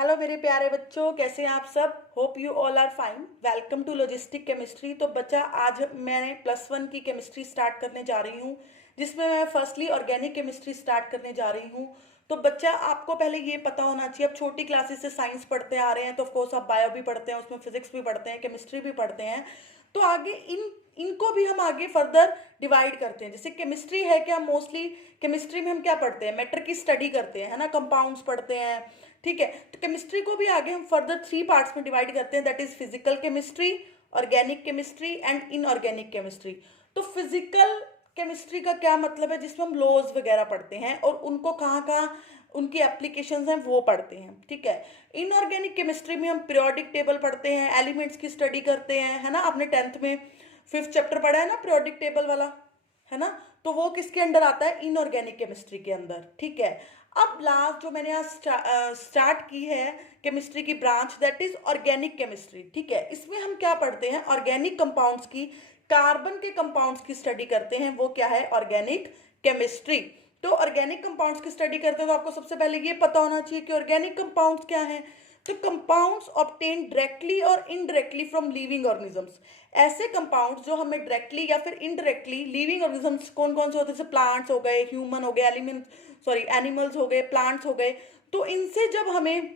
Hello मेरे प्यारे बच्चों, कैसे हैं आप सब। Hope you all are fine. Welcome to logistic chemistry. तो बच्चा, आज मैंने +1 की केमिस्ट्री स्टार्ट करने जा रही हूँ, जिसमें मैं फर्स्टली ऑर्गेनिक केमिस्ट्री स्टार्ट करने जा रही हूँ। तो बच्चा, आपको पहले ये पता होना चाहिए, अब छोटी क्लासेस से साइंस पढ़ते आ रहे हैं तो ऑफकोर्स आप बायो भी पढ़ते हैं, उसमें फिजिक्स भी पढ़ते हैं, केमिस्ट्री भी पढ़ते हैं। तो आगे इनको भी हम आगे फर्दर डिवाइड करते हैं। जैसे केमिस्ट्री है क्या, मोस्टली केमिस्ट्री में हम क्या पढ़ते हैं, मैटर की स्टडी करते हैं, है ना, कंपाउंड्स पढ़ते हैं। ठीक है, तो केमिस्ट्री को भी आगे हम फर्दर 3 पार्ट्स में डिवाइड करते हैं, that is physical chemistry, organic chemistry and inorganic chemistry. तो फिजिकल केमिस्ट्री का क्या मतलब है, जिसमें हम लॉज वगैरह पढ़ते हैं और उनको कहाँ कहाँ उनकी एप्लीकेशंस हैं वो पढ़ते हैं। ठीक है, इनऑर्गेनिक केमिस्ट्री में हम पीरियोडिक टेबल पढ़ते हैं, एलिमेंट्स की स्टडी करते हैं, है ना। आपने 10th में 5th चैप्टर पढ़ा है ना, पीरियोडिक टेबल वाला, है ना। तो वो किसके अंडर आता है, इनऑर्गेनिक केमिस्ट्री के अंदर। ठीक है, अब लास्ट जो मैंने आज स्टार्ट की है केमिस्ट्री की branch, that is organic chemistry. ठीक है, इसमें हम क्या पढ़ते हैं, ऑर्गेनिक कंपाउंड्स की, कार्बन के कंपाउंड्स की स्टडी करते हैं, वो क्या है, ऑर्गेनिक केमिस्ट्री। तो ऑर्गेनिक कंपाउंड्स की स्टडी करते हैं तो आपको सबसे पहले ये पता होना चाहिए कि ऑर्गेनिक कंपाउंड्स क्या हैं। तो कंपाउंड्स ऑब्टेन डायरेक्टली और इनडायरेक्टली फ्रॉम लिविंग ऑर्गेनिजम्स। ऐसे कंपाउंड्स जो हमें डायरेक्टली या फिर इनडायरेक्टली लिविंग ऑर्गेनिजम्स कौन कौन से होते हैं, जैसे प्लांट्स हो गए, ह्यूमन हो गए, एनिमल्स हो गए, प्लांट्स हो गए। तो इनसे जब हमें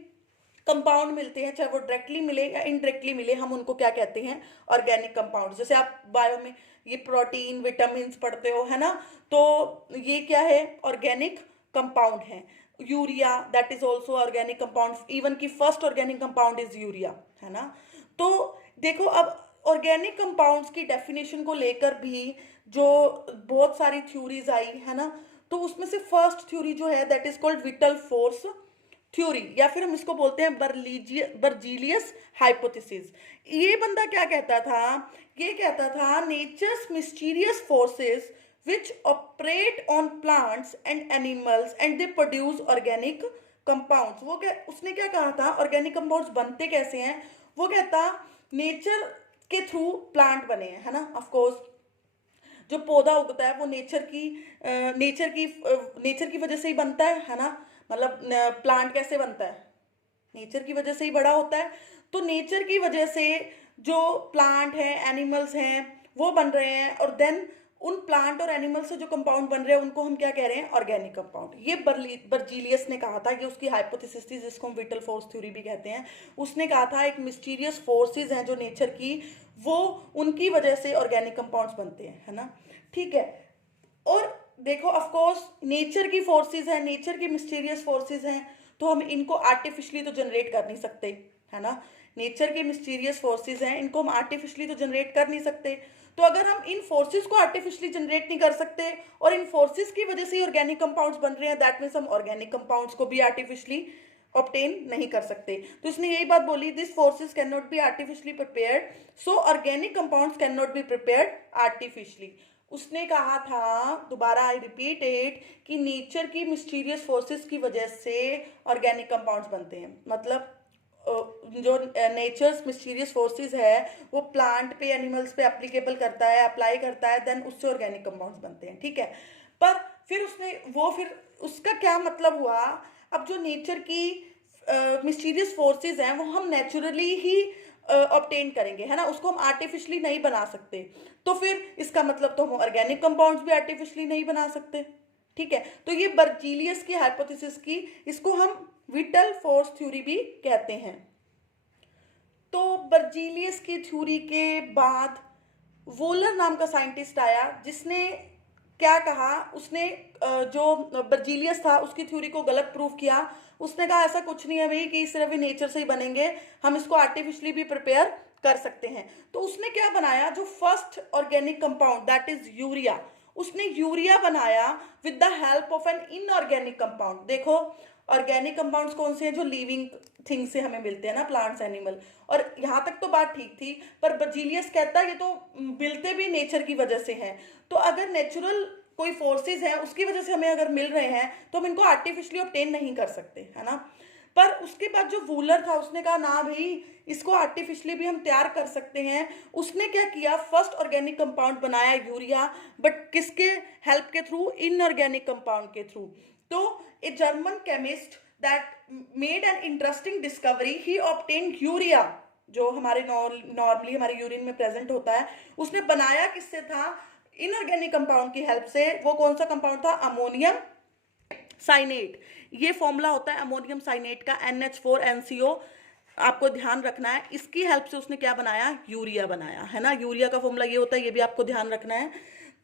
कंपाउंड मिलते हैं, चाहे वो डायरेक्टली मिले या इनडायरेक्टली मिले, हम उनको क्या कहते हैं, ऑर्गेनिक कंपाउंड। जैसे आप बायो में ये प्रोटीन विटामिन पढ़ते हो, है ना, तो ये क्या है, ऑर्गेनिक कंपाउंड है। Urea, that is also organic compound, even की first organic compound is urea, है ना। तो देखो, अब ऑर्गेनिक कंपाउंड्स की डेफिनेशन को लेकर भी जो बहुत सारी थ्योरीज आई, है ना। तो उसमें से फर्स्ट थ्योरी जो है, that is called whittle force theory, या फिर हम इसको बोलते हैं बर्जीलियस हाइपोथेसिस। ये बंदा क्या कहता था, ये कहता था nature's mysterious forces which operate on plants and animals and they produce organic compounds. वो क्या, उसने क्या कहा था, ऑर्गेनिक कंपाउंड्स बनते कैसे हैं। वो कहता नेचर के थ्रू प्लांट बने हैं, है ना। ऑफ कोर्स जो पौधा उगता है वो नेचर की वजह से ही बनता है ना। मतलब प्लांट कैसे बनता है, नेचर की वजह से ही बड़ा होता है। तो नेचर की वजह से जो प्लांट है, एनिमल्स हैं, वो बन रहे हैं, और देन उन प्लांट और एनिमल से जो कंपाउंड बन रहे हैं उनको हम क्या कह रहे हैं, ऑर्गेनिक कंपाउंड। ये बर्जीलियस ने कहा था, ये उसकी हाइपोथेसिस थी, जिसको हम विटल फोर्स थ्योरी भी कहते हैं। उसने कहा था एक मिस्टीरियस फोर्सेस हैं जो नेचर की, वो उनकी वजह से ऑर्गेनिक कंपाउंड्स बनते हैं, है ना। ठीक है, और देखो ऑफ कोर्स नेचर की फोर्सेस हैं, नेचर की मिस्टीरियस फोर्सेस हैं, तो हम इनको आर्टिफिशियली तो जनरेट कर नहीं सकते, है ना। नेचर के मिस्टीरियस फोर्सेस हैं, इनको हम आर्टिफिशियली तो जनरेट कर नहीं सकते। तो अगर हम इन फोर्सेस को आर्टिफिशियली जनरेट नहीं कर सकते और इन फोर्सेस की वजह से ऑर्गेनिक कंपाउंड्स बन रहे हैं, दैट मीन्स हम ऑर्गेनिक कंपाउंड्स को भी आर्टिफिशियली ऑब्टेन नहीं कर सकते। तो इसने यही बात बोली, this forces can not be artificially prepared, so organic compounds can not be prepared artificially. उसने कहा था, दोबारा आई रिपीट इट, कि नेचर की मिस्टीरियस फोर्सेस की वजह से ऑर्गेनिक कंपाउंड्स बनते हैं। मतलब जो नेचर्स मिस्टीरियस फोर्सेस है वो प्लांट पे, एनिमल्स पे एप्लीकेबल करता है, अप्लाई करता है, देन उससे ऑर्गेनिक कंपाउंड्स बनते हैं। ठीक है, पर फिर उसका क्या मतलब हुआ, अब जो नेचर की मिस्टीरियस फोर्सेस हैं वो हम नेचुरली ही ऑब्टेन करेंगे, है ना, उसको हम आर्टिफिशियली नहीं बना सकते। तो फिर इसका मतलब तो हम ऑर्गेनिक कंपाउंड्स भी आर्टिफिशियली नहीं बना सकते। ठीक है, तो ये बर्जीलियस की हाइपोथेसिस की, इसको हम विटल फोर्स थ्योरी भी कहते हैं। तो बर्जीलियस की थ्योरी के बाद वोलर नाम का साइंटिस्ट आया, जिसने क्या कहा, उसने जो बर्जीलियस था उसकी थ्योरी को गलत प्रूव किया। उसने कहा ऐसा कुछ नहीं है भाई कि सिर्फ ये नेचर से ही बनेंगे, हम इसको आर्टिफिशियली भी प्रिपेयर कर सकते हैं। तो उसने क्या बनाया, जो first organic compound that is urea, उसने यूरिया बनाया with the help of an inorganic compound. देखो, ऑर्गेनिक कंपाउंड्स कौन से हैं, जो लिविंग थिंग से हमें मिलते हैं ना, प्लांट्स, एनिमल। और यहाँ तक तो बात ठीक थी, पर बर्जीलियस कहता है ये तो मिलते भी नेचर की वजह से हैं। तो अगर नेचुरल कोई फोर्सेस हैं उसकी वजह से हमें अगर मिल रहे हैं तो हम इनको आर्टिफिशियली ऑब्टेन नहीं कर सकते, है ना। पर उसके बाद जो वूलर था उसने कहा ना भाई, इसको आर्टिफिशियली भी हम तैयार कर सकते हैं। उसने क्या किया, फर्स्ट ऑर्गेनिक कंपाउंड बनाया यूरिया, बट किसके हेल्प के थ्रू, इनऑर्गेनिक कंपाउंड के थ्रू। तो a German chemist that made an interesting discovery, he obtained urea, जो हमारे नॉर्मली हमारे यूरिन में प्रेजेंट होता है, उसने बनाया किससे था, इनऑर्गेनिक कंपाउंड की हेल्प से। वो कौन सा कंपाउंड था, अमोनियम साइनेट। ये फॉर्मूला होता है अमोनियम साइनेट का, NH4NCO, आपको ध्यान रखना है। इसकी हेल्प से उसने क्या बनाया, यूरिया बनाया, है ना। यूरिया का फॉर्मूला ये होता है, ये भी आपको ध्यान रखना है।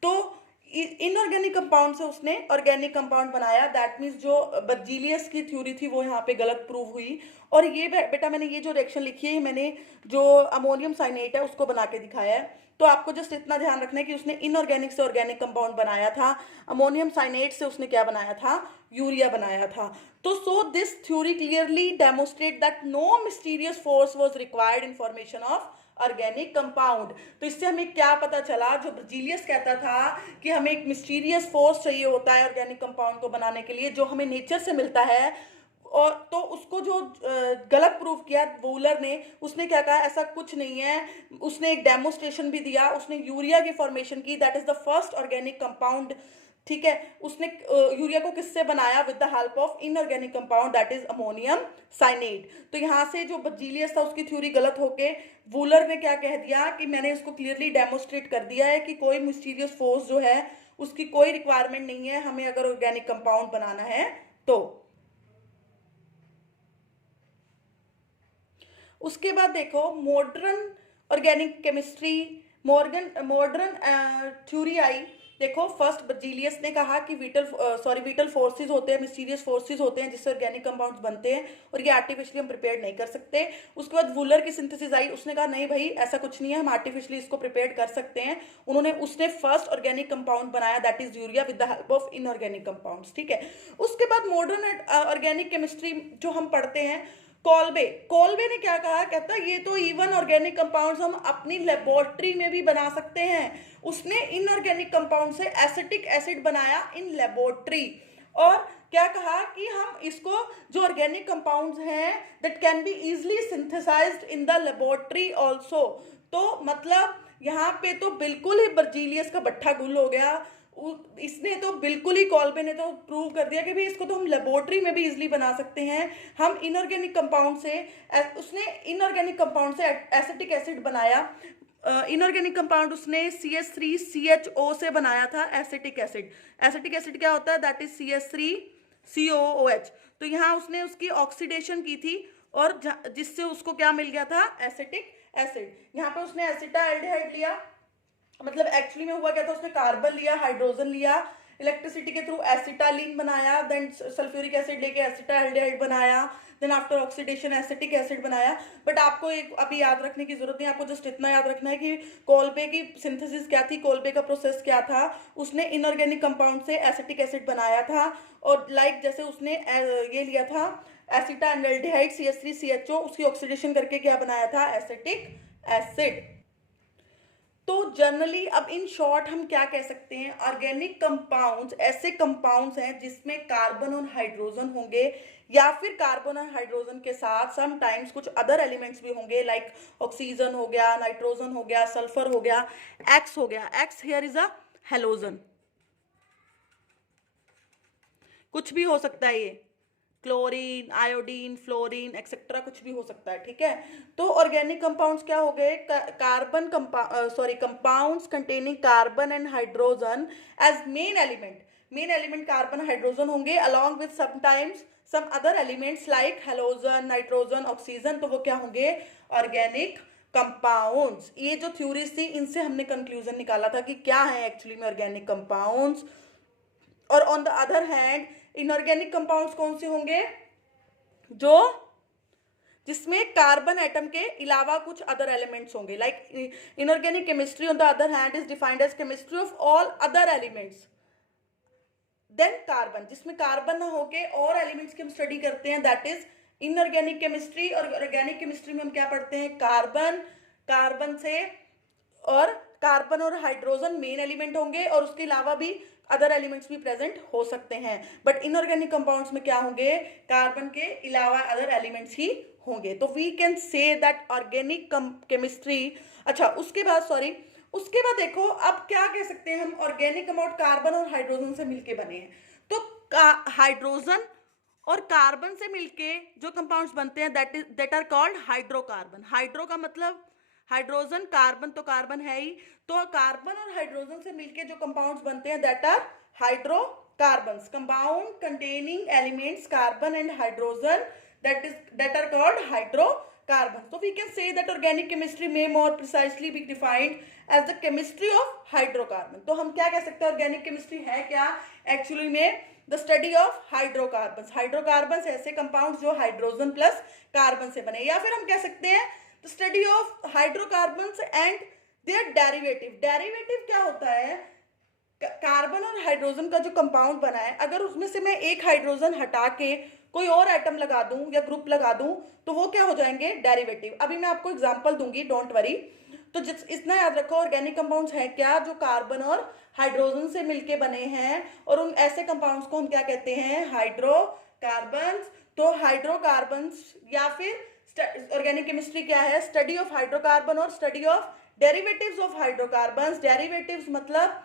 तो इनऑर्गेनिक कंपाउंड से उसने ऑर्गेनिक कंपाउंड बनाया, दैट मीन्स जो बर्जीलियस की थ्योरी थी वो यहाँ पे गलत प्रूव हुई। और ये बेटा मैंने ये जो रिएक्शन लिखी है, मैंने जो अमोनियम साइनेट है उसको बना के दिखाया है। तो आपको जस्ट इतना ध्यान रखना है कि उसने इनऑर्गेनिक से ऑर्गेनिक कंपाउंड बनाया था, अमोनियम साइनेट से उसने क्या बनाया था, यूरिया बनाया था। तो so this theory clearly demonstrate that no mysterious force was required in formation of organic compound. तो इससे हमें क्या पता चला, जो बर्जीलियस कहता था कि हमें एक मिस्टीरियस फोर्स चाहिए होता है ऑर्गेनिक कंपाउंड को बनाने के लिए, जो हमें नेचर से मिलता है, और तो उसको जो गलत प्रूव किया वूलर ने, उसने क्या कहा, ऐसा कुछ नहीं है। उसने एक डेमोस्ट्रेशन भी दिया, उसने यूरिया की फॉर्मेशन की, that is the first organic compound, ठीक है। उसने यूरिया को किससे बनाया, with the help of inorganic compound that is ammonium cyanate. तो यहाँ से जो बर्जीलियस था उसकी थ्योरी गलत होके वूलर ने क्या कह दिया कि मैंने इसको क्लियरली डेमोस्ट्रेट कर दिया है कि कोई मिस्टीरियस फोर्स जो है उसकी कोई रिक्वायरमेंट नहीं है हमें अगर ऑर्गेनिक कंपाउंड बनाना है तो। उसके बाद देखो modern organic chemistry, modern theory आई। देखो फर्स्ट बर्जीलियस ने कहा कि विटल फोर्सेस होते हैं, मिस्टीरियस फोर्सेस होते हैं जिससे ऑर्गेनिक कंपाउंड्स बनते हैं और ये आर्टिफिशियली हम प्रिपेयर नहीं कर सकते। उसके बाद वूलर की सिंथेसिस आई, उसने कहा नहीं भाई ऐसा कुछ नहीं है, हम आर्टिफिशियली इसको प्रिपेयर कर सकते हैं। उसने फर्स्ट ऑर्गेनिक कंपाउंड बनाया that is urea with the help of inorganic compounds, ठीक है। उसके बाद मॉडर्न ऑर्गेनिक केमिस्ट्री जो हम पढ़ते हैं, कोल्बे ने क्या कहा, कहता ये तो इवन ऑर्गेनिक कंपाउंड्स हम अपनी लेबोरेटरी में भी बना सकते हैं। उसने इनऑर्गेनिक कंपाउंड से एसिटिक एसिड बनाया इन लेबोरेटरी, और क्या कहा कि हम इसको जो ऑर्गेनिक कंपाउंड्स हैं that can be easily synthesized in the laboratory also. तो मतलब यहाँ पे तो बिल्कुल ही बर्जीलियस का बट्ठा गुल हो गया। इसने तो बिल्कुल ही, कॉल्बे ने तो प्रूव कर दिया कि भाई इसको तो हम लेबोरेटरी में भी इजीली बना सकते हैं। हम इनऑर्गेनिक कंपाउंड से, उसने इनऑर्गेनिक कंपाउंड से एसिटिक एसिड बनाया। इनऑर्गेनिक कंपाउंड उसने CH3CHO से बनाया था एसिटिक एसिड। एसिटिक एसिड क्या होता है, दैट इज CH3COOH। तो यहाँ उसने उसकी ऑक्सीडेशन की थी और जिससे उसको क्या मिल गया था, एसिटिक एसिड। यहाँ पे उसने एसिटाल्डिहाइड लिया, मतलब एक्चुअली में हुआ क्या था, उसने कार्बन लिया, हाइड्रोजन लिया, इलेक्ट्रिसिटी के थ्रू एसिटालीन बनाया, देन सल्फ्यूरिक एसिड लेके एसिटाल्डिहाइड बनाया, then after oxidation acetic acid बनाया। बट आपको एक अभी याद रखने की जरूरत नहीं, आपको जस्ट इतना याद रखना है कि कोल्बे की सिंथेसिस क्या थी, कोल्बे का प्रोसेस क्या था। उसने इनऑर्गेनिक कंपाउंड से एसिटिक एसिड बनाया था, और जैसे उसने ये लिया था एसिटाल्डिहाइड CH3CHO, उसकी ऑक्सीडेशन करके क्या बनाया था, एसिटिक एसिड। तो जनरली अब इन शॉर्ट हम क्या कह सकते हैं, ऑर्गेनिक कंपाउंड्स ऐसे कंपाउंड्स हैं जिसमें कार्बन और हाइड्रोजन होंगे, या फिर कार्बन और हाइड्रोजन के साथ समटाइम्स कुछ अदर एलिमेंट्स भी होंगे, लाइक ऑक्सीजन हो गया, नाइट्रोजन हो गया, सल्फर हो गया, एक्स हो गया। X here is a halogen, कुछ भी हो सकता है, ये क्लोरीन, आयोडीन, फ्लोरीन एक्सेट्रा कुछ भी हो सकता है, ठीक है। तो ऑर्गेनिक कंपाउंड्स क्या हो गए, compounds containing carbon and hydrogen as main element. Main element carbon hydrogen होंगे along with sometimes some other elements like halogen, nitrogen, oxygen, तो वो क्या होंगे, ऑर्गेनिक कंपाउंड्स। ये जो थ्योरीज थी इनसे हमने कंक्लूजन निकाला था कि क्या है एक्चुअली में ऑर्गेनिक कंपाउंड्स। और on the other hand inorganic compounds कौन से होंगे, जो जिसमें कार्बन एटम के अलावा कुछ अदर एलिमेंट्स होंगे, like inorganic chemistry on the other hand is defined as chemistry of all other elements then carbon, जिसमें कार्बन ना होके और एलिमेंट्स की हम स्टडी करते हैं, दैट इज इनऑर्गेनिक केमिस्ट्री। और ऑर्गेनिक केमिस्ट्री में हम क्या पढ़ते हैं, कार्बन से, और कार्बन और हाइड्रोजन मेन एलिमेंट होंगे और उसके अलावा भी अदर एलिमेंट्स भी प्रेजेंट हो सकते हैं। बट इनऑर्गेनिक कंपाउंड्स में क्या होंगे, कार्बन के अलावा अदर एलिमेंट्स ही होंगे। तो we can say that organic chemistry. अच्छा उसके बाद देखो अब क्या कह सकते हैं हम, ऑर्गेनिक कंपाउंड कार्बन और हाइड्रोजन से मिलके बने हैं। तो हाइड्रोजन और कार्बन से मिलके जो कंपाउंड्स बनते हैं that are called hydrocarbon. Hydro का मतलब हाइड्रोजन, कार्बन तो कार्बन है ही, तो कार्बन और हाइड्रोजन से मिलके जो कंपाउंड्स बनते हैं that are hydrocarbons. Compound containing elements carbon and hydrogen that are called hydrocarbons. So we can say that organic chemistry may more precisely be defined as the chemistry of hydrocarbon. तो हम क्या कह सकते हैं, organic chemistry है क्या actually में, the study of hydrocarbons. Hydrocarbons ऐसे कंपाउंड जो हाइड्रोजन प्लस कार्बन से बने, या फिर हम कह सकते हैं the study of hydrocarbons and their derivative. Derivative क्या होता है, कार्बन और हाइड्रोजन का जो कंपाउंड बना है, अगर उसमें से मैं एक हाइड्रोजन हटा के कोई और एटम लगा दूं या ग्रुप लगा दूं तो वो क्या हो जाएंगे, डेरिवेटिव। अभी मैं आपको एग्जांपल दूंगी, डोंट वरी। तो इतना याद रखो, ऑर्गेनिक कंपाउंड्स हैं क्या, जो कार्बन और हाइड्रोजन से मिलके बने हैं, और उन ऐसे कंपाउंड्स को हम क्या कहते हैं, हाइड्रोकार्बन्स। तो हाइड्रोकार्बन्स या फिर ऑर्गेनिक केमिस्ट्री क्या है, स्टडी ऑफ हाइड्रोकार्बन और study of derivatives of hydrocarbons. Derivatives मतलब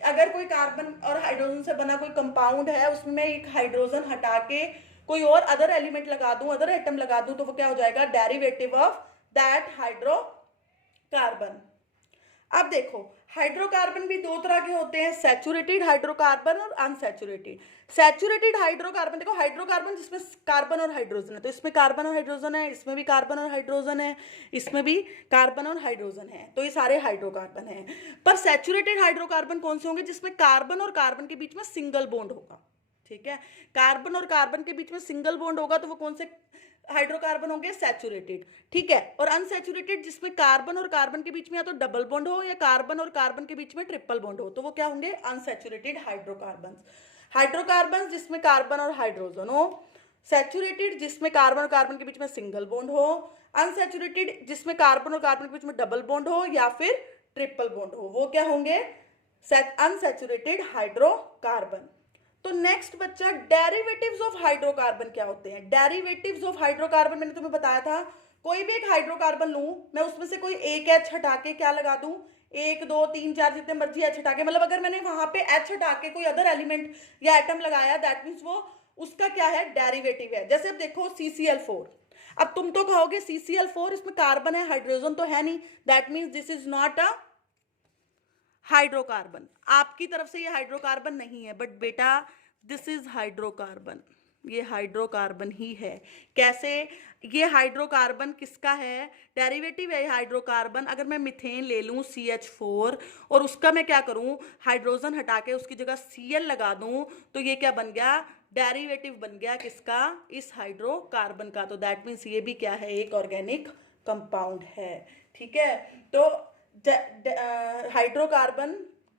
अगर कोई कार्बन और हाइड्रोजन से बना कोई कंपाउंड है, उसमें एक हाइड्रोजन हटा के कोई और अदर एलिमेंट लगा दूं, अदर एटम लगा दूं, तो वो क्या हो जाएगा, डेरिवेटिव ऑफ दैट हाइड्रोकार्बन। अब देखो, हाइड्रोकार्बन भी दो तरह के होते हैं, सैचुरेटेड हाइड्रोकार्बन और अनसैचुरेटेड। सैचुरेटेड हाइड्रोकार्बन, देखो हाइड्रोकार्बन जिसमें कार्बन और हाइड्रोजन है, तो इसमें कार्बन और हाइड्रोजन है, इसमें भी कार्बन और हाइड्रोजन है, इसमें भी कार्बन और हाइड्रोजन है, तो ये सारे हाइड्रोकार्बन हैं। पर सैचुरेटेड हाइड्रोकार्बन कौन से होंगे, जिसमें कार्बन और कार्बन के बीच में सिंगल बॉन्ड होगा। ठीक है, कार्बन और कार्बन के बीच में सिंगल बॉन्ड होगा तो वो कौन से हाइड्रोकार्बन होंगे, सैचुरेटेड। ठीक है, और अनसैचुरेटेड जिसमें कार्बन और कार्बन के बीच में या तो डबल बॉन्ड हो या कार्बन और कार्बन के बीच में ट्रिपल बॉन्ड हो, तो वो क्या होंगे, अनसैचुरेटेड हाइड्रोकार्बन। हाइड्रोकार्बन जिसमें कार्बन और हाइड्रोजन हो, सैचुरेटेड जिसमें कार्बन और कार्बन के बीच में सिंगल बॉन्ड हो, अनसैचुरेटेड जिसमें कार्बन और कार्बन के बीच में डबल बॉन्ड हो या फिर ट्रिपल बॉन्ड हो, वो क्या होंगे, अनसैचुरेटेड हाइड्रोकार्बन। तो नेक्स्ट बच्चा, डेरिवेटिव्स ऑफ हाइड्रोकार्बन क्या होते हैं। डेरिवेटिव्स ऑफ हाइड्रोकार्बन मैंने तुम्हें बताया था, कोई भी एक हाइड्रोकार्बन लूं मैं, उसमें से कोई एक एच हटा के क्या लगा दूं, 1 2 3 4 जितने मर्जी एच हटा के, मतलब अगर मैंने वहां पे एच हटा के कोई अदर एलिमेंट या एटम लगाया, दैट मीन्स वो उसका क्या है, डेरिवेटिव है। जैसे अब देखो CCl4, अब तुम तो कहोगे CCl4 इसमें कार्बन है, हाइड्रोजन तो है नहीं, that means this is not a hydrocarbon. आपकी तरफ से ये हाइड्रोकार्बन नहीं है, बट बेटा दिस इज हाइड्रोकार्बन, ये हाइड्रोकार्बन ही है। कैसे, ये हाइड्रोकार्बन किसका है, डेरिवेटिव है हाइड्रोकार्बन। अगर मैं मिथेन ले लूँ CH4 और उसका मैं क्या करूँ, हाइड्रोजन हटा के उसकी जगह Cl लगा दूँ, तो ये क्या बन गया, डेरिवेटिव बन गया किसका, इस हाइड्रोकार्बन का। तो दैट मीन्स ये भी क्या है, एक ऑर्गेनिक कंपाउंड है। ठीक है, तो हाइड्रोकार्बन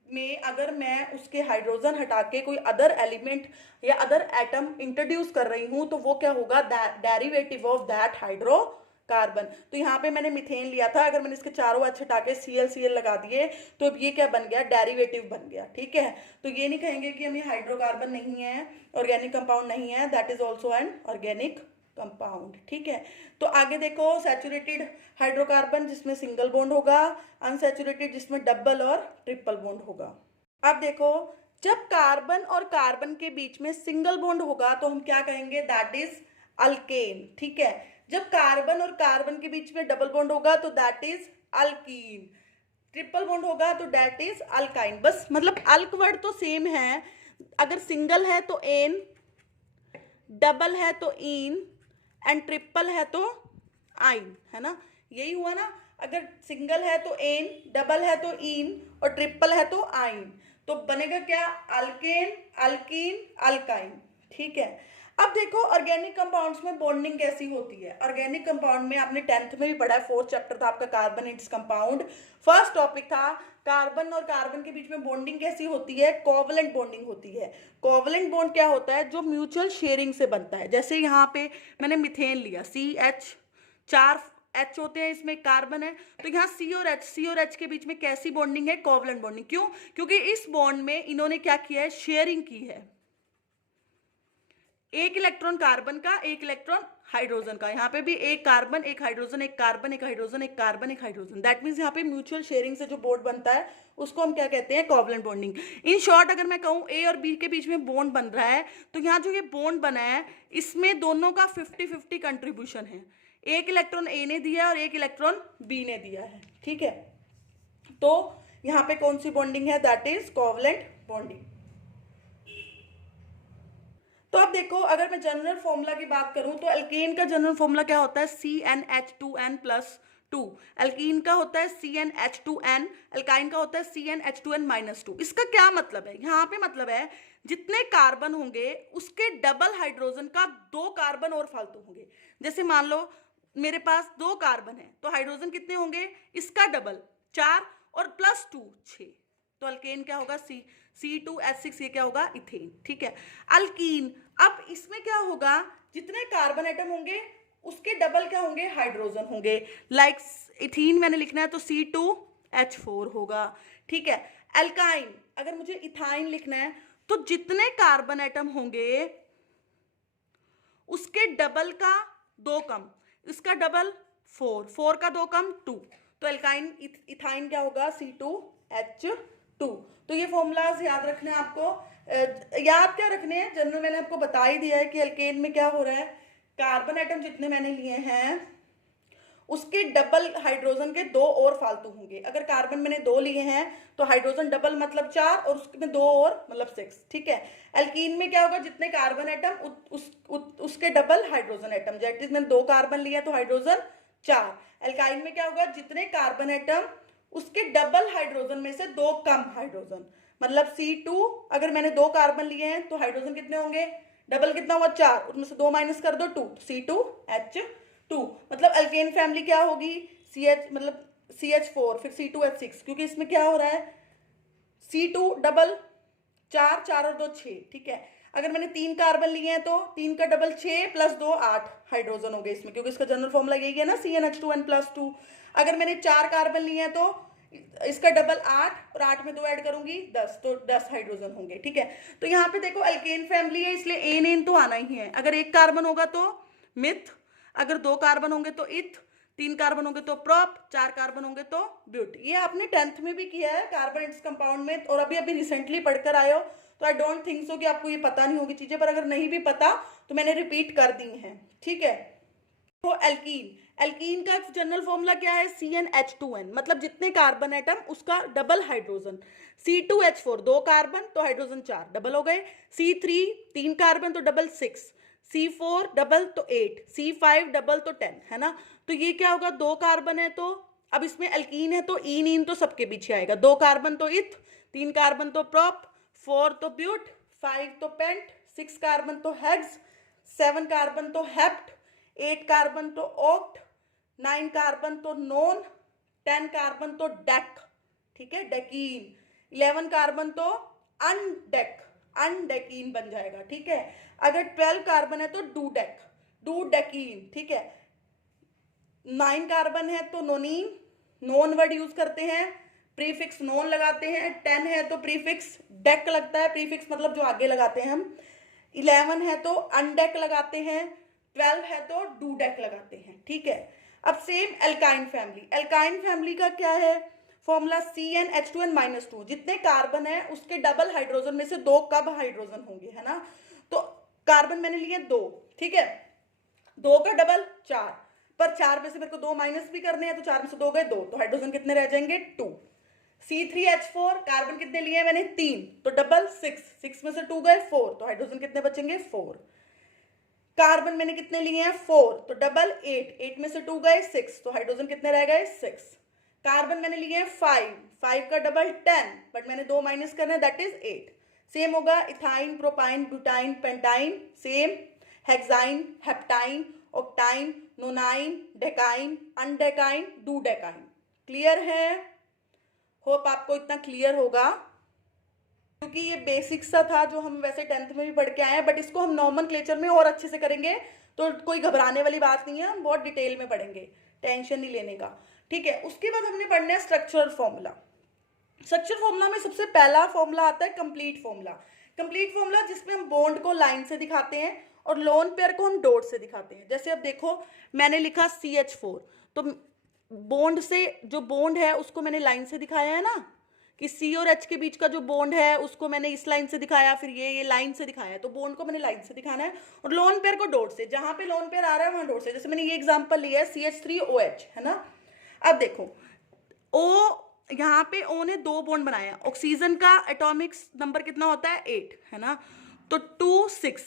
में अगर मैं उसके हाइड्रोजन हटा के कोई अदर एलिमेंट या अदर एटम इंट्रोड्यूस कर रही हूं, तो वो क्या होगा, डेरिवेटिव ऑफ दैट हाइड्रोकार्बन। तो यहाँ पे मैंने मिथेन लिया था, अगर मैंने इसके चारों एच हटा के Cl लगा दिए, तो अब ये क्या बन गया, डेरिवेटिव बन गया। ठीक है, तो ये नहीं कहेंगे कि हम ये हाइड्रोकार्बन नहीं है, ऑर्गेनिक कंपाउंड नहीं है, that is also an organic compound. ठीक है, तो आगे देखो, सैचुरेटेड हाइड्रोकार्बन जिसमें सिंगल बॉन्ड होगा, अनसैचुरेटेड जिसमें डबल और ट्रिपल बॉन्ड होगा। अब देखो, जब कार्बन और कार्बन के बीच में सिंगल बॉन्ड होगा तो हम क्या कहेंगे, दैट इज अल्केन। ठीक है, जब कार्बन और कार्बन के बीच में डबल बॉन्ड होगा तो that is alkyne, triple bond होगा तो दैट इज अल्काइन। बस मतलब अल्क वर्ड तो सेम है, अगर सिंगल है तो एन, डबल है तो इन, एंड ट्रिपल है तो आइन, है ना, यही हुआ ना। अगर सिंगल है तो एन, डबल है तो इन और ट्रिपल है तो आइन, तो बनेगा क्या, अल्केन, अल्कीन, अल्काइन। ठीक है, अब देखो ऑर्गेनिक कंपाउंड्स में बॉन्डिंग कैसी होती है। ऑर्गेनिक कंपाउंड में आपने 10th में भी पढ़ा है, 4th चैप्टर था आपका carbon its compound, first topic था कार्बन और कार्बन के बीच में बॉन्डिंग कैसी होती है, कोवलेंट बॉन्डिंग होती है। कोवलेंट बॉन्ड क्या होता है, जो म्यूचुअल शेयरिंग से बनता है। जैसे यहाँ पे मैंने मिथेन लिया, CH, 4 H होते हैं, इसमें कार्बन है, तो यहाँ C और H के बीच में कैसी बॉन्डिंग है, कोवलेंट बॉन्डिंग। क्यों, क्योंकि इस बॉन्ड में इन्होंने क्या किया है, शेयरिंग की है। एक इलेक्ट्रॉन कार्बन का, एक इलेक्ट्रॉन हाइड्रोजन का, यहाँ पे भी एक कार्बन एक हाइड्रोजन, एक कार्बन एक हाइड्रोजन, एक कार्बन एक हाइड्रोजन। दैट मीन्स यहाँ पे म्यूचुअल शेयरिंग से जो बॉन्ड बनता है उसको हम क्या कहते हैं, कोवलेंट बॉन्डिंग। इन शॉर्ट अगर मैं कहूँ ए और बी के बीच में बॉन्ड बन रहा है, तो यहाँ जो ये बॉन्ड बना है इसमें दोनों का 50-50 कंट्रीब्यूशन है। एक इलेक्ट्रॉन ए ने दिया है और एक इलेक्ट्रॉन बी ने दिया है, ठीक है। तो यहाँ पे कौन सी बॉन्डिंग है, दैट इज कोवलेंट बॉन्डिंग। तो अब देखो, अगर मैं जनरल फॉर्मूला की बात करूं तो एल्केन का जनरल फॉर्मूला क्या होता है, CnH2n+2। एल्कीन का होता है CnH2n, एल्काइन का होता है CnH2n-2। इसका क्या मतलब है, यहाँ पे मतलब है जितने कार्बन होंगे उसके डबल हाइड्रोजन का 2 कार्बन और फालतू होंगे। जैसे मान लो मेरे पास 2 कार्बन है तो हाइड्रोजन कितने होंगे, इसका डबल 4 और +2 6। तो अल्केन क्या होगा, C2H6, ये क्या होगा, इथेन, ठीक है। अल्कीन, अब इसमें क्या होगा, जितने कार्बन एटम होंगे उसके डबल क्या होंगे, हाइड्रोजन होंगे। लाइक इथीन मैंने लिखना है तो C2H4 होगा, ठीक है। अल्काइन, अगर मुझे इथाइन लिखना है तो जितने कार्बन एटम होंगे उसके डबल का 2 कम, इसका डबल 4, 4 का 2 कम 2। तो एल्काइन इथाइन क्या होगा, C2H2। तो ये फॉर्मूलाज याद रखने हैं आपको। याद क्या रखने हैं, जनरल मैंने आपको बता ही दिया है कि एल्केन में क्या हो रहा है, कार्बन एटम जितने मैंने लिए हैं उसके डबल हाइड्रोजन के 2 और फालतू होंगे। अगर कार्बन मैंने 2 लिए हैं तो हाइड्रोजन डबल मतलब 4 और उसमें 2 और मतलब 6, ठीक है। एल्कीन में क्या होगा, जितने कार्बन एटम उसके double hydrogen atom, that is मैंने 2 कार्बन लिया तो हाइड्रोजन 4। एल्काइन में क्या होगा, जितने कार्बन एटम उसके डबल हाइड्रोजन में से 2 कम हाइड्रोजन, मतलब C2, अगर मैंने 2 कार्बन लिए हैं तो हाइड्रोजन कितने होंगे, डबल कितना हुआ 4, उसमें से 2 माइनस कर दो 2, C2H2। मतलब अल्केन फैमिली क्या होगी, CH मतलब CH4 फिर C2H6, क्योंकि इसमें क्या हो रहा है, C2 डबल 4 4 और 2 6, ठीक है। अगर मैंने 3 कार्बन लिए हैं तो 3 का डबल 6 + 2 8 हाइड्रोजन हो गए इसमें, क्योंकि इसका जनरल फॉर्मूला यही है ना, CnH2n+2। अगर मैंने 4 कार्बन लिए हैं तो इसका डबल 8 और 8 में 2 ऐड करूंगी 10, तो 10 हाइड्रोजन होंगे, ठीक है। तो यहाँ पे देखो अल्केन फैमिली है इसलिए एन तो आना ही है। अगर 1 कार्बन होगा तो मिथ, अगर 2 कार्बन होंगे तो इथ, 3 कार्बन होंगे तो प्रॉप, 4 कार्बन होंगे तो ब्यूट। ये आपने 10th में भी किया है कार्बन कंपाउंड में, और अभी अभी रिसेंटली पढ़कर आए हो, तो आई डोंट थिंक सो कि आपको ये पता नहीं होगी चीजें, पर अगर नहीं भी पता तो मैंने रिपीट कर दी हैं, ठीक है। तो एल्कीन, एल्कीन का जनरल फॉर्मूला क्या है, CnH2n, मतलब जितने कार्बन एटम उसका डबल हाइड्रोजन। C2H4 2 कार्बन तो हाइड्रोजन 4 डबल हो गए, C3 3 कार्बन तो डबल 6, C4 डबल तो 8, C5 डबल तो 10, है ना। तो ये क्या होगा, 2 कार्बन है तो अब इसमें एल्कीन है तो इन तो सबके पीछे आएगा, 2 कार्बन तो इथ, 3 कार्बन तो प्रॉप, 4 तो ब्यूट, 5 तो पेंट, 6 कार्बन तो हेक्स, 7 कार्बन तो हेप्ट, 8 कार्बन तो ऑक्ट, 9 कार्बन तो नॉन, 10 कार्बन तो डेक, ठीक है, डेकीन, 11 कार्बन तो अनडेक, अनडेकीन बन जाएगा, ठीक है। अगर 12 कार्बन है तो डूडेक, डूडेकीन, ठीक है। 9 कार्बन है तो नोनीन, नॉन वर्ड यूज करते हैं, प्रीफिक्स नॉन लगाते हैं। 10 है तो प्रीफिक्स डेक लगता है, प्रीफिक्स मतलब जो आगे लगाते हैं हम। 11 है तो अनडेक लगाते हैं, 12 है तो डूडेक लगाते हैं, ठीक है। अब same alkyne family, alkyne family का क्या है फॉर्मूला, CnH2n-2, जितने कार्बन है उसके डबल हाइड्रोजन में से 2 कब हाइड्रोजन होंगे, है ना। तो कार्बन मैंने लिए 2, ठीक है, 2 का डबल 4, पर 4 में से मेरे को 2 माइनस भी करने हैं तो 4 में से 2 गए 2, तो हाइड्रोजन कितने रह जाएंगे 2। C3H4 कार्बन कितने लिए हैं मैंने 3, तो डबल 6, 6 में से 2 गए 4, तो हाइड्रोजन कितने बचेंगे 4। कार्बन मैंने कितने लिए हैं 4, तो डबल 8, 8 में से 2 गए 6, तो हाइड्रोजन कितने रह गए 6। कार्बन मैंने लिए हैं 5, 5 का डबल 10, बट मैंने 2 माइनस करना है, दैट इज 8। सेम होगा ethyne, propyne, butyne, pentyne, same, hexyne, heptyne, octyne, nonyne, decyne, undecyne, dodecyne. Clear है, होप आपको इतना क्लियर होगा, क्योंकि ये बेसिक सा था जो हम वैसे 10th में भी पढ़ के आए हैं, बट इसको हम नॉमेनक्लेचर में और अच्छे से करेंगे, तो कोई घबराने वाली बात नहीं है, हम बहुत डिटेल में पढ़ेंगे, टेंशन नहीं लेने का, ठीक है। उसके बाद हमने पढ़ना है स्ट्रक्चरल फॉर्मूला। स्ट्रक्चर फॉर्मूला में सबसे पहला फॉर्मूला आता है कंप्लीट फॉर्मूला। कंप्लीट फॉर्मूला जिसमें हम बॉन्ड को लाइन से दिखाते हैं और लोन पेयर को हम डॉट से दिखाते हैं। जैसे अब देखो मैंने लिखा CH4, तो बॉन्ड से जो बॉन्ड है उसको मैंने लाइन से दिखाया है ना, कि C और H के बीच का जो बॉन्ड है उसको मैंने इस लाइन से दिखाया, फिर ये लाइन से दिखाया है, तो बॉन्ड को मैंने लाइन से दिखाना है, और लोन पेयर को डॉट से, जहां पे लोन पेयर आ रहा है वहां डॉट से। जैसे मैंने ये एग्जांपल लिया है CH3OH, है ना। अब देखो O, यहाँ पे O ने 2 बॉन्ड बनाया, ऑक्सीजन का एटॉमिक नंबर कितना होता है 8, है ना, तो 2 6,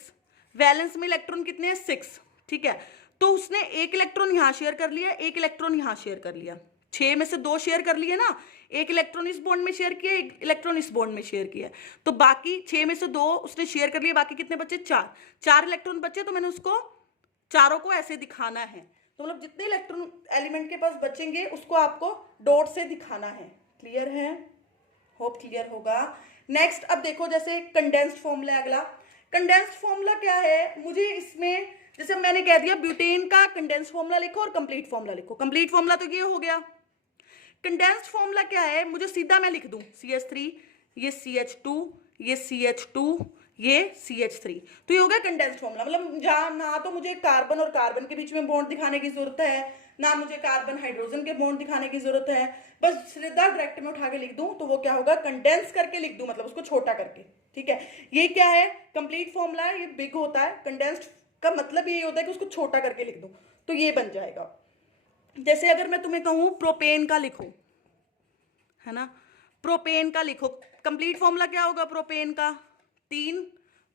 वैलेंस में इलेक्ट्रॉन कितने हैं 6, ठीक है। तो उसने 1 इलेक्ट्रॉन यहाँ शेयर कर लिया, 1 इलेक्ट्रॉन यहाँ शेयर कर लिया, 6 में से 2 शेयर कर लिए ना, 1 इलेक्ट्रॉन इस बॉन्ड में शेयर किया, 1 इलेक्ट्रॉन इस बॉन्ड में शेयर किया, तो बाकी 6 में से 2 उसने शेयर कर लिया, बाकी कितने बचे 4 इलेक्ट्रॉन बचे, तो मैंने उसको चारों को ऐसे दिखाना है, तो मतलब जितने इलेक्ट्रॉन एलिमेंट के पास बचेंगे उसको आपको डॉट से दिखाना है। क्लियर है? होप क्लियर होगा। नेक्स्ट अब देखो जैसे कंडेंस्ड फॉर्मूला, अगला कंडेंस्ड फॉर्मूला क्या है, मुझे इसमें जैसे मैंने कह दिया ब्यूटेन का कंडेंस्ड फॉर्मूला लिखो और कंप्लीट फॉर्मूला लिखो। कंप्लीट फॉर्मूला तो ये हो गया। कंडेंस्ड फॉर्मूला क्या है, मुझे सीधा मैं लिख दूं CH3, ये CH2, ये CH2, ये CH3, तो ये हो गया कंडेंस्ड फॉर्मूला। मतलब जहाँ ना तो मुझे कार्बन और कार्बन के बीच में बॉन्ड दिखाने की जरूरत है, ना मुझे कार्बन हाइड्रोजन के बॉन्ड दिखाने की जरूरत है, बस सीधा डायरेक्ट में उठा के लिख दूं, तो वो क्या होगा कंडेंस करके लिख दूं, मतलब उसको छोटा करके, ठीक है। ये क्या है, कंप्लीट फॉर्मूला है, ये बिग होता है, कंडेंस्ड का मतलब यही होता है कि उसको छोटा करके लिख दूं, तो ये बन जाएगा। जैसे अगर मैं तुम्हें कहूं प्रोपेन का लिखो, है ना, प्रोपेन का लिखो, कंप्लीट फॉर्मूला क्या होगा प्रोपेन का, 3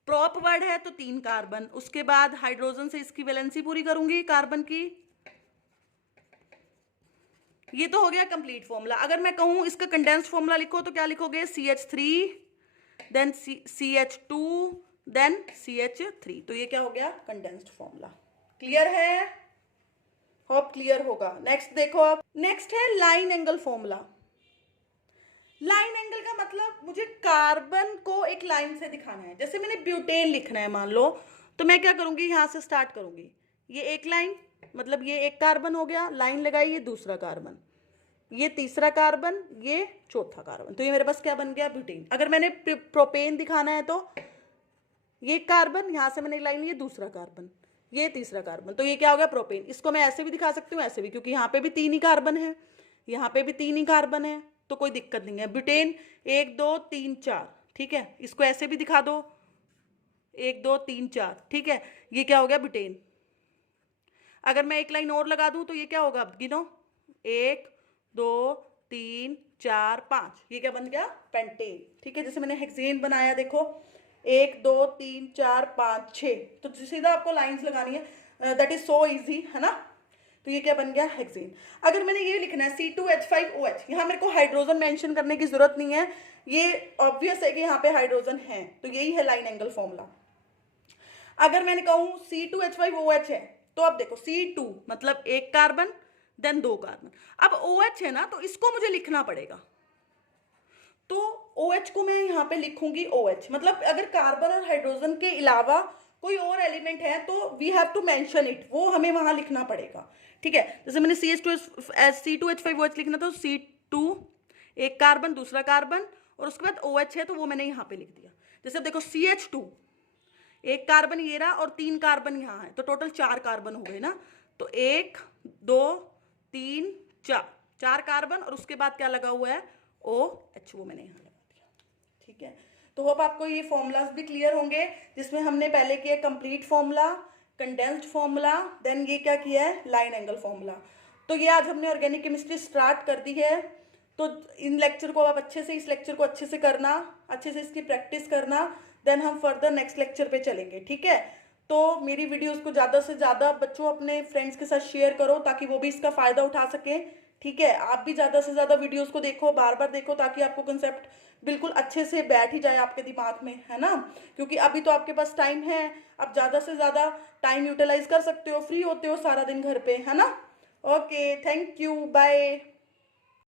प्रोप वर्ड है तो 3 कार्बन, उसके बाद हाइड्रोजन से इसकी वैलेंसी पूरी करूंगी कार्बन की, ये तो हो गया कंप्लीट फॉर्मूला। अगर मैं कहूं इसका कंडेंस्ड फॉर्मूला लिखो तो क्या लिखोगे, CH3 then CH2 then CH3, तो ये क्या हो गया कंडेंस्ड फॉर्मूला। क्लियर है? होप क्लियर होगा। नेक्स्ट देखो, अब नेक्स्ट है line angle formula. Line angle का मतलब मुझे कार्बन को एक लाइन से दिखाना है। जैसे मैंने ब्यूटेन लिखना है मान लो, तो मैं क्या करूंगी, यहां से स्टार्ट करूंगी, ये एक लाइन, मतलब ये एक कार्बन हो गया, लाइन लगाई, ये दूसरा कार्बन, ये तीसरा कार्बन, ये चौथा कार्बन, तो ये मेरे पास क्या बन गया ब्यूटेन। अगर मैंने प्रोपेन दिखाना है तो ये कार्बन, यहां से मैंने लाइन ली, दूसरा कार्बन, ये तीसरा कार्बन, तो ये क्या हो गया प्रोपेन। इसको मैं ऐसे भी दिखा सकती हूँ, ऐसे भी, क्योंकि यहाँ पे भी 3 ही कार्बन है, यहाँ पे भी 3 ही कार्बन है, तो कोई दिक्कत नहीं है। ब्यूटेन 1 2 3 4, ठीक है, इसको ऐसे भी दिखा दो 1 2 3 4, ठीक है, ये क्या हो गया ब्यूटेन। अगर मैं एक लाइन और लगा दूं तो ये क्या होगा, गिनो 1 2 3 4 5, ये क्या बन गया पेंटेन, ठीक है। जैसे मैंने हेक्सेन बनाया, देखो 1 2 3 4 5 6, तो सीधा आपको लाइंस लगानी है, दैट इज सो इजी, है ना। तो ये क्या बन गया हेक्सेन। अगर मैंने ये लिखना है C2H5OH, यहाँ मेरे को हाइड्रोजन मेंशन करने की जरूरत नहीं है, ये ऑब्वियस है कि यहाँ पे हाइड्रोजन है, तो यही है लाइन एंगल फॉर्मूला। अगर मैंने कहूँ C2H5OH है, तो अब देखो C2 मतलब एक कार्बन देन 2 कार्बन, अब OH है ना, तो इसको मुझे लिखना पड़ेगा, तो OH को मैं यहाँ पे लिखूंगी OH, मतलब अगर कार्बन और हाइड्रोजन के अलावा कोई और एलिमेंट है तो we have to mention it, वो हमें वहां लिखना पड़ेगा, ठीक है। जैसे मैंने C2H5OH लिखना था, C2 एक कार्बन दूसरा कार्बन और उसके बाद OH है, तो वो मैंने यहाँ पे लिख दिया। जैसे देखो CH2 एक कार्बन ये रहा और 3 कार्बन यहाँ है, तो टोटल 4 कार्बन हो गए ना, तो 1 2 3 4 कार्बन और उसके बाद क्या लगा हुआ है OH, वो मैंने यहाँ लगा दिया, ठीक है। तो होप आपको ये फॉर्मूलाज भी क्लियर होंगे, जिसमें हमने पहले किया complete formula, condensed formula, then ये क्या किया है लाइन एंगल फॉर्मूला। तो ये आज हमने ऑर्गेनिक केमिस्ट्री स्टार्ट कर दी है, तो इन लेक्चर को आप अच्छे से, इस लेक्चर को अच्छे से करना, अच्छे से इसकी प्रैक्टिस करना, देन हम फर्दर नेक्स्ट लेक्चर पे चलेंगे, ठीक है। तो मेरी वीडियोस को ज़्यादा से ज़्यादा बच्चों अपने फ्रेंड्स के साथ शेयर करो, ताकि वो भी इसका फ़ायदा उठा सकें, ठीक है। आप भी ज़्यादा से ज़्यादा वीडियोस को देखो, बार बार देखो, ताकि आपको कंसेप्ट बिल्कुल अच्छे से बैठ ही जाए आपके दिमाग में, है ना। क्योंकि अभी तो आपके पास टाइम है, आप ज़्यादा से ज़्यादा टाइम यूटिलाइज कर सकते हो, फ्री होते हो सारा दिन घर पे, है ना। Okay, thank you, bye.